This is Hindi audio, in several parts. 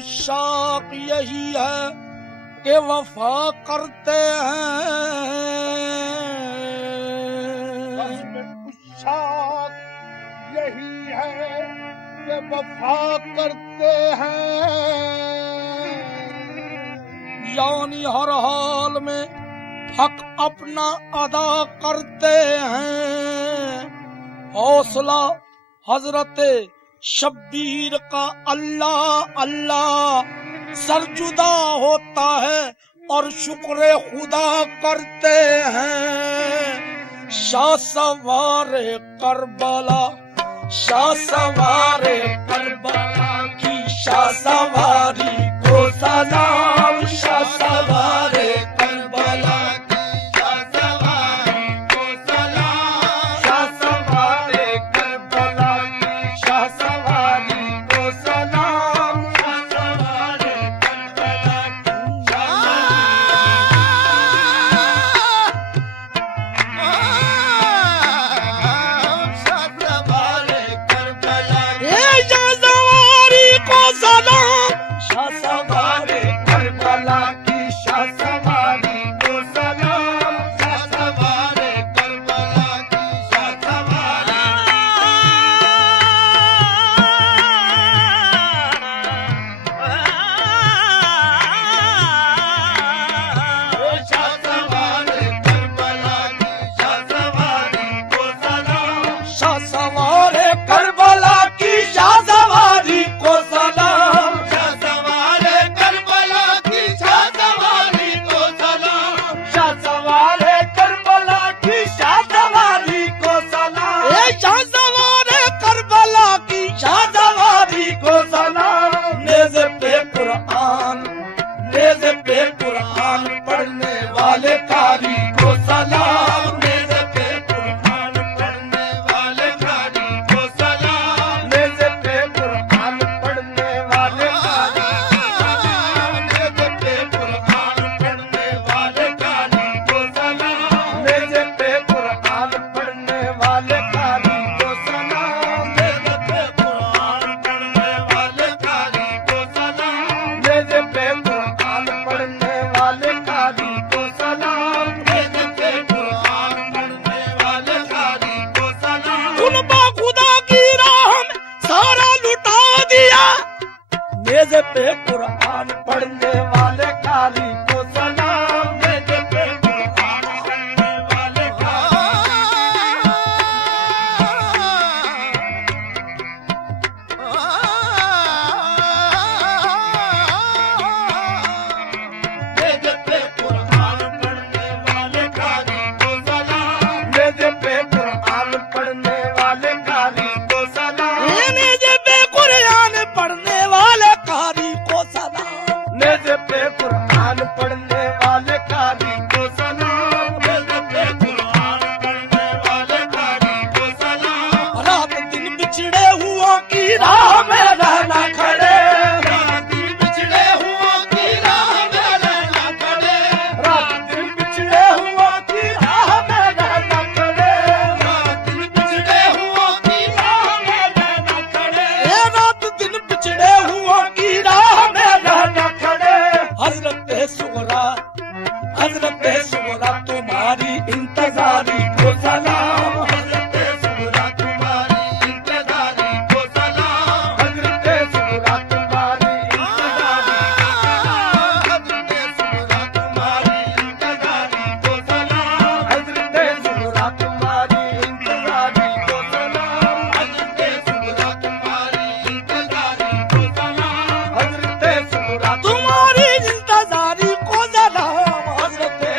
उशाक यही है कि वफा करते हैं। उशाक यही है कि वफा करते हैं, यानी हर हाल में हक अपना अदा करते हैं। हौसला हजरत शब्बीर का अल्लाह अल्लाह सरजुदा होता है और शुक्र खुदा करते हैं। शाह सवारे करबला, शाह सवारे करबला की शाह सवारी को सलाम। शाह सवारे करबला की शाह सवारी को सलाम। शाह सवारे करबला की शाह सवारी को सलाम। शाह सवारे करबला की शाह सवारे करबला शाह सवारी को सलाम। शाह सवारे करबला की शाह सवारी को सलाम। शाह सवारे करबला की शाह सवारी शाह सवारे करबला की शाह सवारी को सलाम। शाह सवारे करबला की शाह सवारी को सलाम। शाह सवारे करबला की शाह सवारी को सलाम। शाह सवारे करबला की शाह सवारी को सलाम। शाह सवारे करबला की शाह सवारी को सलाम। नेज़े पे कुरान, नेज़े पे कुरान पढ़ने वाले कारी को सलाम। नेज़े पे कुरान पढ़ने वाले कारी को सलाम। नेज़े पे कुरान पढ़ने वाले कारी को सलाम। नेज़े पे कुरान पढ़ने वाले कारी को सलाम। नेज़े पे कुरान पढ़ने वाले कारी को सलाम। नेज़े पे कुरान पढ़ने वाले कारी को सलाम। नेज़े पे कुरान पढ़ने वाले कारी को सलाम। नेज़े पे कुरान पढ़ने वाले कारी को सलाम। कुनबा खुदा की राह में सारा लुटा दिया। नेज़े पे कुरान पढ़ने वाले कारी को सलाम। नेज़े पे कुरान पढ़ने वाले नेज़े पे कुरान पढ़ने वाले कारी को सलाम। नेज़े पे कुरान पढ़ने वाले कारी को सलाम। नेज़े पे कुरान पढ़ने वाले कारी को सलाम। नेज़े पे कुरान पढ़ने वाले कारी को सलाम। नेज़े पे कुरान पढ़ने वाले कारी को सलाम। रात दिन बिछड़े हुओं की राह में रहना खड़े। रात दिन बिछड़े हुओं की राह में रहना खड़े। रात दिन बिछड़े हुओं की राह में रहना खड़े। रात दिन बिछड़े हुओं की राह में रहना खड़े। रात दिन बिछड़े हुओं की राह में रहना खड़े। हजरत सुगरा, हजरत सुगरा तुम्हारी इंतजारी को सलाम। हजरत सुगरा तुम्हारी इंतजारी को सलाम। हजरत सुगरा तुम्हारी इंतजारी को सलाम। हजरत सुगरा तुम्हारी इंतजारी को सलाम। हजरत सुगरा तुम्हारी इंतजारी को सलाम। हजरत सुगरा तुम्हारी इंतजारी को सलाम। हजरत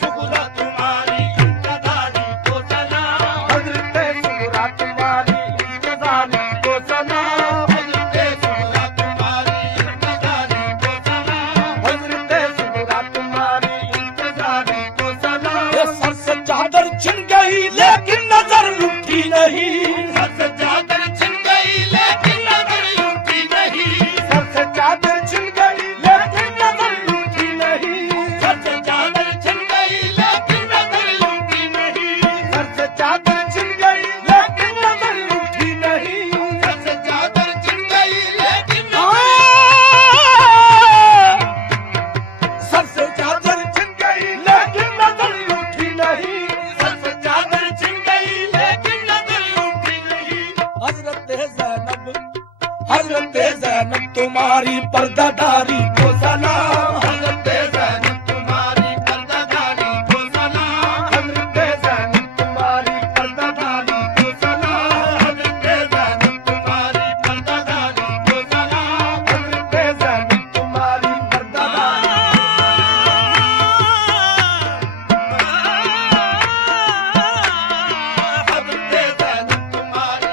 सुगरा तुम्हारी इंतजारी को सलाम। हजरत सुगरा तुम्हारी इंतजारी को सलाम। हजरत सुगरा तुम्हारी इंतजारी को सलाम। हजरत सुगरा तुम्हारी इंतजारी को सलाम। ये सर से चादर छिन गई लेकिन नजर लुटी नहीं। सर से चादर छिन गई लेकिन नजर लुटी नहीं। सर से चादर छिन गई लेकिन नजर लुटी नहीं। सर से चादर छिन गई लेकिन नजर लुटी नहीं। तुम्हारी पर्दादारी को सलाम, हजरत ज़ैनब तुम्हारी पर्दादारी को सलाम, हजरत ज़ैनब तुम्हारी पर्दादारी को सलाम, हजरत ज़ैनब तुम्हारी पर्दादारी को सलाम, हजरत ज़ैनब तुम्हारी पर्दादारी हज़रत ज़ैनब तुम्हारी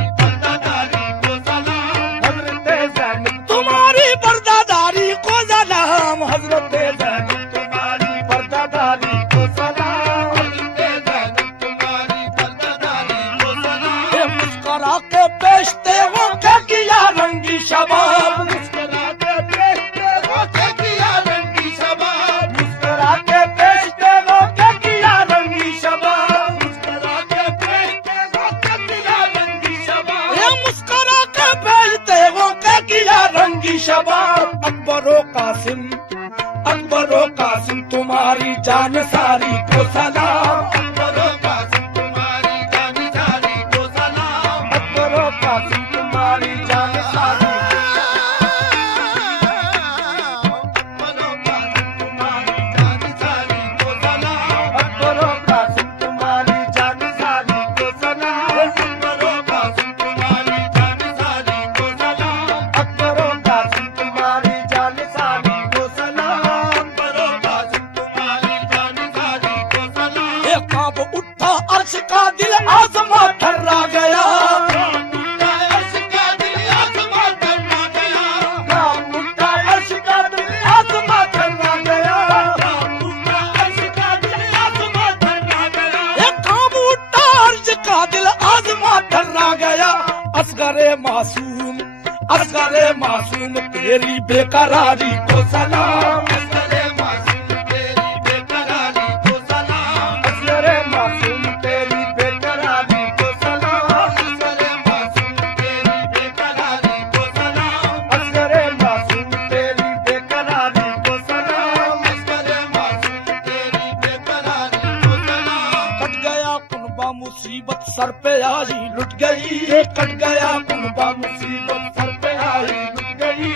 पर्दादारी को सलाम, हजरत ज़ैनब तुम्हारी पर्दादारी को सलाम, हजरत ज़ैनब तुम्हारी पर्दादारी को सलाम, ये मुस्कुरा के बेचते हो क्या किया रंगी शबाब, मुस्कुरा के बेचते हो क्या किया रंगी शबाब, मुस्कुरा के बेचते हो क्या किया रंगी शबाब, मुस्कुरा के बेचते हो क्या किया रंगी शबाब, ये मुस्कुरा के बेचते हो क्या किया रंगी शबाब। अकबरो कासिम तुम्हारी जान सारी को सलाम, अकबरो कासिम तुम्हारी जान सारी को सलाम, अकबरो कासिम तुम्हारी जान सारी, अकबरो कासिम तुम्हारी जान सारी को सलाम, अकबरो कासिम तुम्हारी जान सारी को सलाम, अकबरो कासिम तुम्हारी जान सारी को सलाम, अकबरो कासिम तुम्हारी जान सारी को सलाम। अकबरो कासिम तुम्हारी जान सारी को सलाम, ये कांप उठा अर्श का दिल आसमां ठर्रा गया, अर्श का दिल आसमां ठर्रा गया, कांप उठा अर्श का दिल आसमां ठर्रा गया, अर्श का दिल आसमां ठर्रा गया, ये कांप उठा अर्श का दिल आसमां ठर्रा गया। असगरे मासूम तेरी बेकरारी को सलाम, असगरे मासूम तेरी बेकरारी को सलाम, असगरे मासूम तेरी बेकरारी को सलाम, असगरे मासूम तेरी बेकरारी को सलाम, असगरे मासूम तेरी बेकरारी को सलाम। असगरे मासूम तेरी बेकरारी को सलाम, कट गया कुनबा मुसीबत सर पे आई लुट गई, कट गया कुनबा मुसीबत सर पे आई लुट गई,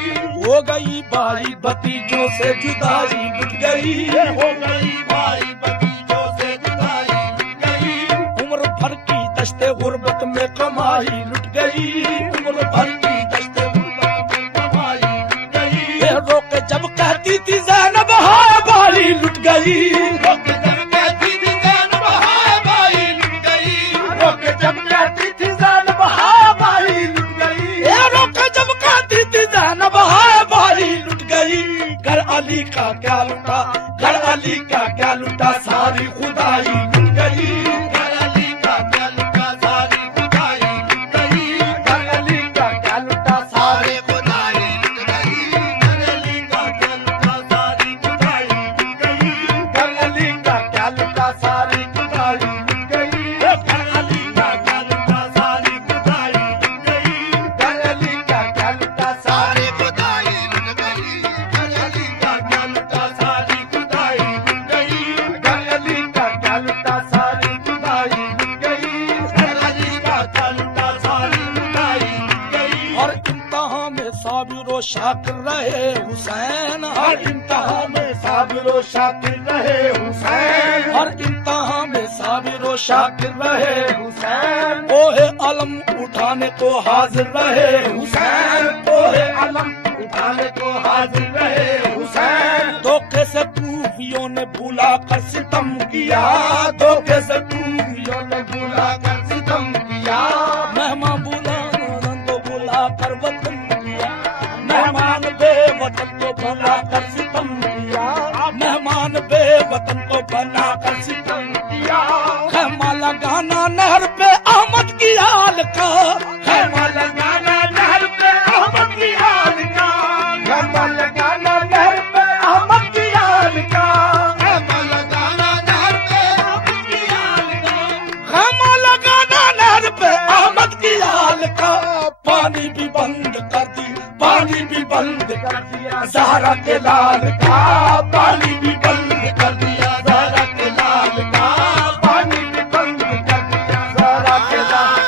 हो गई भाई भतीजों से जुदाई लुट गई, हो गई भाई भतीजों से जुदाई लुट गई, उम्र भर की दश्ते गुर्बत में कमाई लुट गई, उम्र भर की दश्ते गुर्बत में कमाई लुट गई, ये रोक जब कहती थी ज़ैनब हाय भाई लुट गई, रोक जब कहती थी ज़ैनब हाय भाई लुट गई, रोक जब कहती थी ज़ैनब हाय भाई लुट गई, ये रोक जब कहती थी ज़ैनब हाय भाई लुट गई। घर अली का क्या लुटा, घर अली का क्या लुटा, सारी खुदाई लुट गई, घर अली का क्या लुटा सारी खुदाई लुट गई, घर अली का क्या लुटा, सारी सारे खुदाई लुट गई, घर अली का क्या लुटा सारी खुदाई लुट गई, घर अली का क्या लुटा, सारी खुदाई लुट गई, घर अली का क्या लुटा सारी खुदाई लुट गई, घर अली का क्या लुटा, सारी सारी खुदाई लुट गई, घर अली का क्या लुटा सारी खुदाई लुट गई, घर अली का क्या लुटा, सारी खुदाई लुट गई। घर अली का क्या लुटा सारी खुदाई लुट गई, हर इम्तहान में साबिर शाकिर रहे हुसैन, हर इम्तहान में साबिर शाकिर रहे हुसैन, हर इम्तहान में साबिर शाकिर रहे हुसैन, ओहे अलम उठाने को हाजिर रहे हुसैन, ओहे अलम उठाने को हाजिर रहे हुसैन। धोखे से खूबियों ने बुला कर सितम किया, धोखे से खूबियों ने बुला कर सितम किया, मेहमान बुला कर वतन किया, मेहमान बेवतन को बना कर सितम किया, मेहमान बेवतन को बना कर सितम किया। खैमा लगाना नहर पे अहमद की आल का, खैमा लगाना नहर पे अहमद की आल का, खैमा लगाना नहर पे अहमद की आल का, खैमा लगाना नहर पे अहमद की आल का, खैमा लगाना नहर पे अहमद की आल का। पानी भी बंद कर दी, पानी भी बंद कर दिया ज़हरा के लाल का, पानी भी बंद कर दिया ज़हरा के लाल का, पानी भी बंद कर दिया ज़हरा के लाल।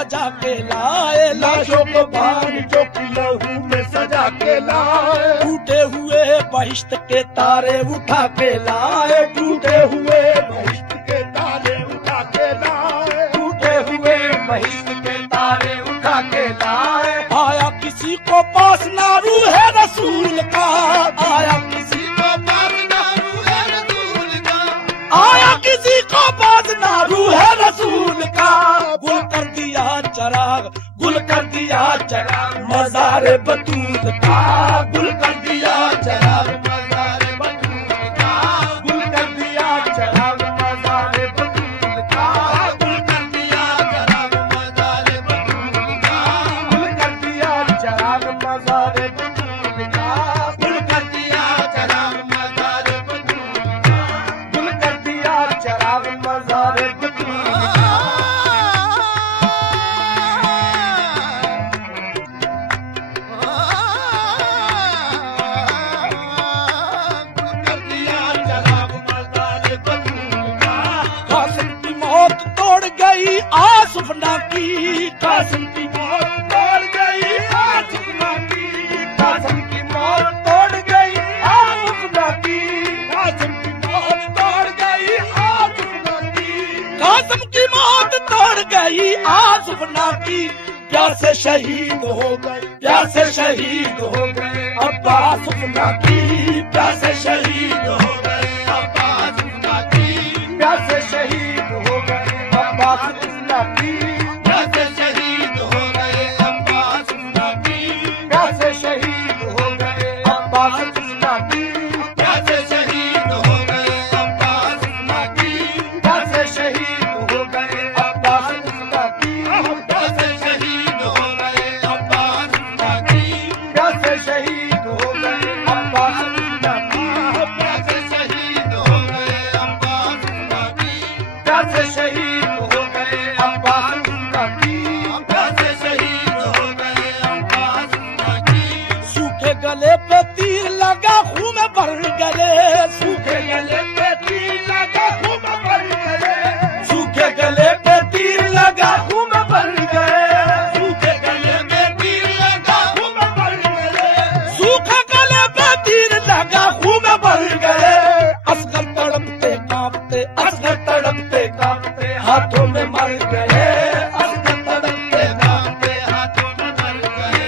सजा के लाए, लाशों को बांध जो कि लहू में सजा के लाए, टूटे हुए बहिश्त के तारे उठा के लाए, टूटे हुए बहिश्त के तारे उठा के लाए, टूटे हुए बहिश्त के तारे उठा के लाए। आया किसी को पास ना रूह रसूल का, आया किसी को पास ना रूह रसूल का, आया किसी को पास ना रूह रसूल का। गुल कर दिया चराग, गुल कर दिया चराग मज़ारे बतूल का, गुल कर दिया चराग मज़ारे बतूल का, गुल कर दिया चराग मज़ारे बतूल का, गुल कर दिया चराग मज़ारे बतूल का, गुल कर दिया चराग मज़ारे बतूल का, गुल कर दिया चराग मज़ारे बतूल का, गुल कर दिया चराग मज़ारे बतूल का। आसुफना की कासिम की मौत तोड़ गई, आसुफना की कासिम की मौत तोड़ गई, आसुफना की कासिम की मौत तोड़ गई, आसुफना की कासिम की मौत तोड़ गई, आसुफना की प्यासे शहीद हो गए, प्यासे शहीद हो गए अब्बास सुफना की, प्यासे शहीद हो गए अब्बास सुफना की, प्यासे शहीद हो गए अब्बास सुफना की, प्यासे शहीद हो गए अब्बास सुफना की, प्यासे शहीद हो गए अब्बास सुफना की, प्यासे शहीद हो गए अब्बास सुफना की, प्यासे शहीद हो गए अब्बास सुफना की, प्यासे शहीद हो गए अब्बास सुफना की, प्यासे शहीद हो गए अब्बास सुफना की, प्यासे शहीद हो गए अब्बास सुफना की, प्यासे शहीद हो गए अब्बास सुफना की, प्यासे शहीद हो गए अब्बास सुफना की। सूखे गले पे तीर लगा खून में भर गए, सूखे गले पे तीर लगा खून में भर गए, सूखे गले पे तीर लगा खून में भर गए, सूखे गले पे तीर लगा खून में भर गए, सूखे गले पे तीर लगा खून में भर गए। असगर तड़पते कांपते, असगर तड़पते कांपते हाथों में मर गए, असगर तड़पते कांपते हाथों में मर गए,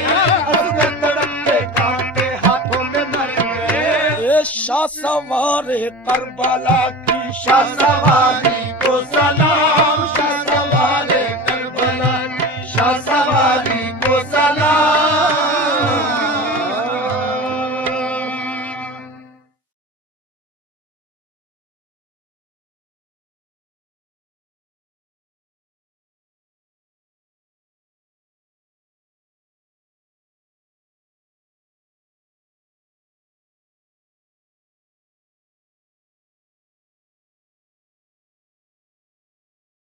असगर तड़पते कांपते हाथों में मर गए। शाह सवारे करबला की, शाह सवारी को सलाम, शाह सवारे करबला की, शाह सवारे